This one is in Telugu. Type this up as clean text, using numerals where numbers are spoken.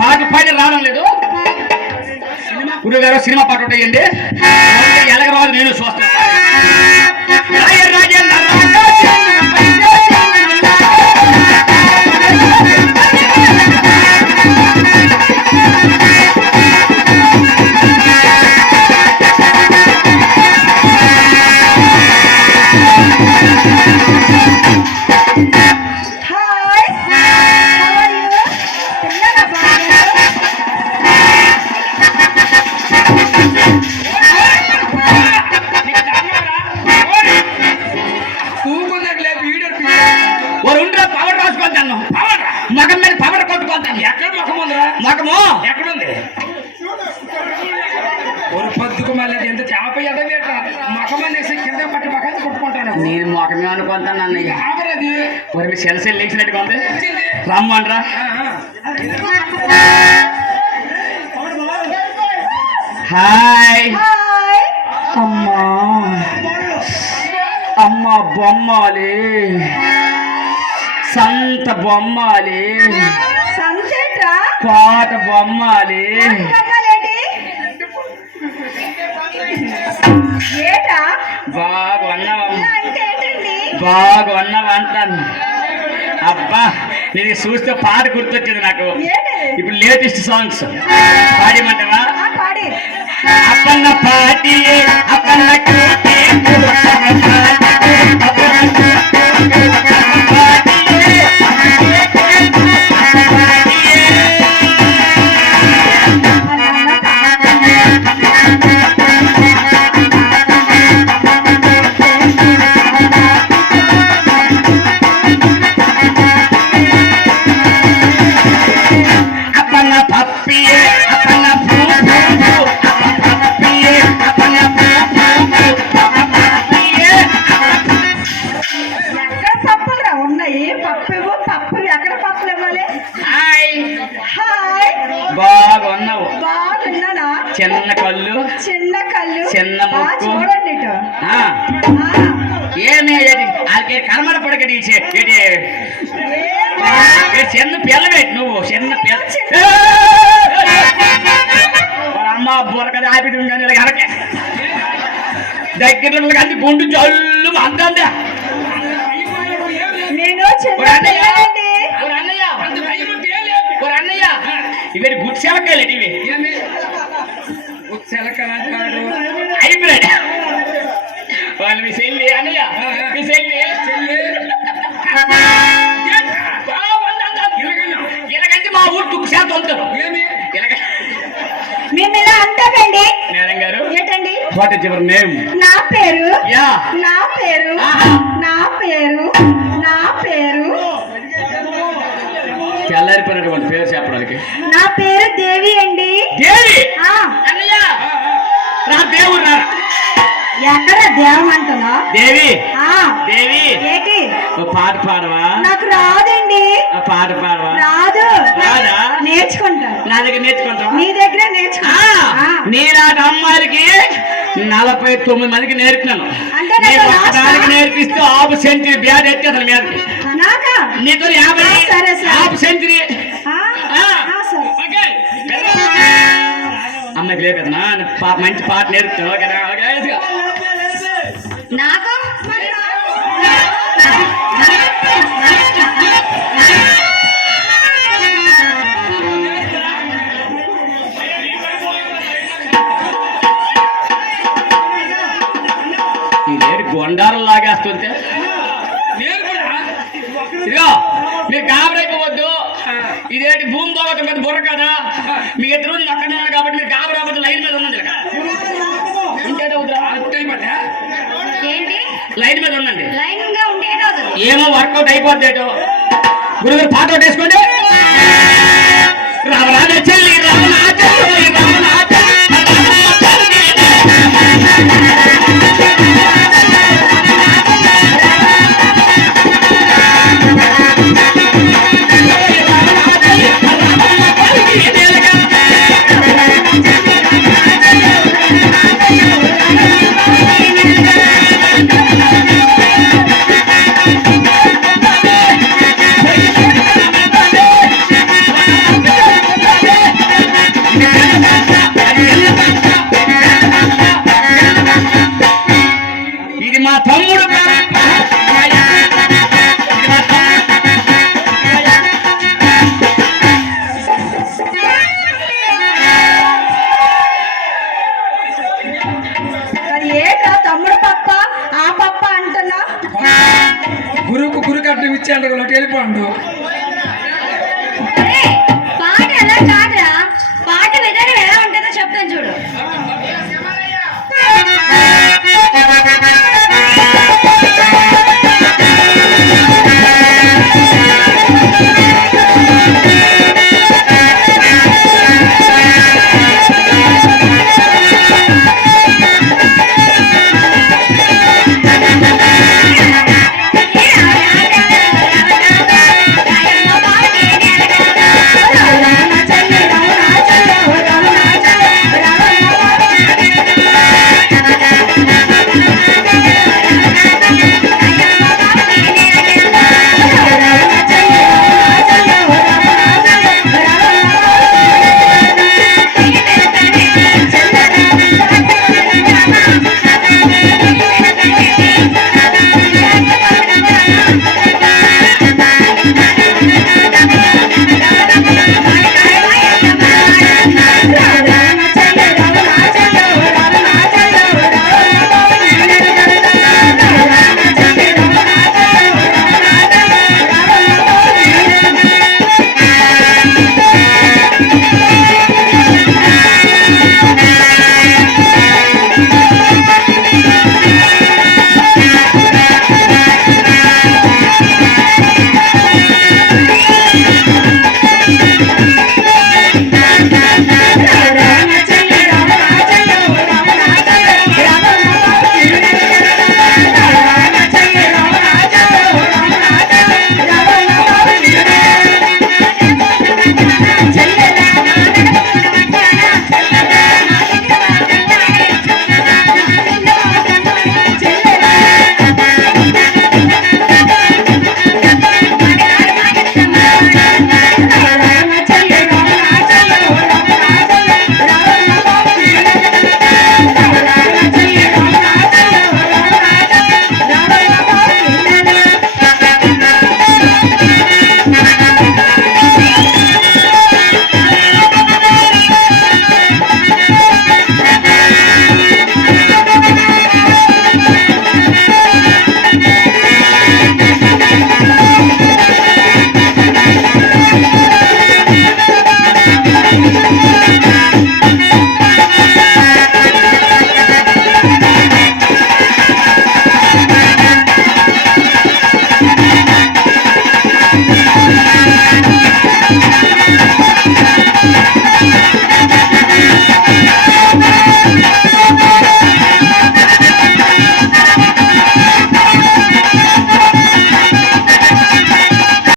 పాట పైన రావడం లేదు. గురుగారు సినిమా పాట ఉంటాయండి, ఎలాగరాదు నేను చూస్తాను. మగం మీద పవర్ కొట్టుకుంటాను. ఎక్కడ ముఖం ఉందిరా? ముఖము ఎక్కడుంది? ఒక పొద్దుకు మళ్ళీ ఎంత చేప ఎదవేట ముఖం అనేసి కింద పట్టి మకాన్ని కొట్టుకుంటాను. నేను ముఖమే అనుకుంటాను అన్నయ్య. అది మరి మీ సెల్సెల్ లేచినట్టుగా ఉంది. రమ్మండ్రా. హాయ్ అమ్మా అమ్మ బొమ్మాలి సంత బొమ్మాలి పాట బొమ్మాలి బాగున్నావంటాను. అబ్బా నేను చూస్తే పాట గుర్తొచ్చింది నాకు. ఇప్పుడు లేటెస్ట్ సాంగ్స్ పాడేమంటావా? అప్పన్న పాటి అప్పన్న చిన్న కళ్ళు చిన్న ముక్కు ఏమి వాళ్ళకి కర్మల పడక చిన్న పిల్ల పెట్టి నువ్వు చిన్న పిల్ల అమ్మ బుర్రకది ఆపిడి కానీ కరకే దగ్గరలో కానీ గుండు జల్లు అందా. అన్నయ్య ఇవి గుడ్ సెలకాయలు ఇవి సెలకలంటాడు అయిపోయాడు వాళ్ళు మీ చెల్లి అన్నయ్య మీ చెల్లి ఇలాగంటే మా ఊరు తుక్కు శాతం ఉంటారు. మేము ఇలా అంటామండి. మేడం గారు ఏంటండి? What is your name? నా పేరు యా నా పేరు నా పేరు నా పేరు తెల్లారిపోయినటువంటి పేరు చెప్పడానికి. నా పేరు దేవి అండి. దేవి అన్నయ్య నా దేవుడు ఎక్కడ దేవం అంటున్నా? దేవి దేవి ఏంటి? పాట పాడవా? నాకు రాదండి. పాట పాడవా? రాదు. రాదా? నేర్చుకుంటా. నా దగ్గర నేర్చుకుంటా. నీ దగ్గర నేర్చుకుంటా. నీలాంటి అమ్మాయిలకి 49 మందికి నేర్పినాను. నేర్పిస్తూ హాఫ్ సెంచరీ బ్యాడ్ ఎత్తి అతని మీద నీతో 50 హాఫ్ సెంచరీ అమ్మాయికి లేదు కదా మంచి పాట నేర్పుతావు నాకు గొండారం లాగేస్తుంటే ఇదిగో మీరు గాబరైపోవద్దు. ఇదేంటి భూమి పోవటం పెద్ద బుర్ర కదా. మీ ఇద్దరు రోజులు అక్కడే కాబట్టి మీరు గాబరాబద్దు లైన్ మీద ఉన్నది. లైన్ మీద ఉండండి. ఏమో వర్కౌట్ అయిపోద్ది. గురుగారు పాట వేసుకోండి. రామరాజ చెల్లి రామనా చెల్లి రామనా తమ్ముడు పాప. అది ఏంట్రా తమ్ముడు పప్ప ఆ పప్ప అంటున్నా? గురువుకు గురు కట్టం ఇచ్చి అంటే వెళ్ళిపోండు.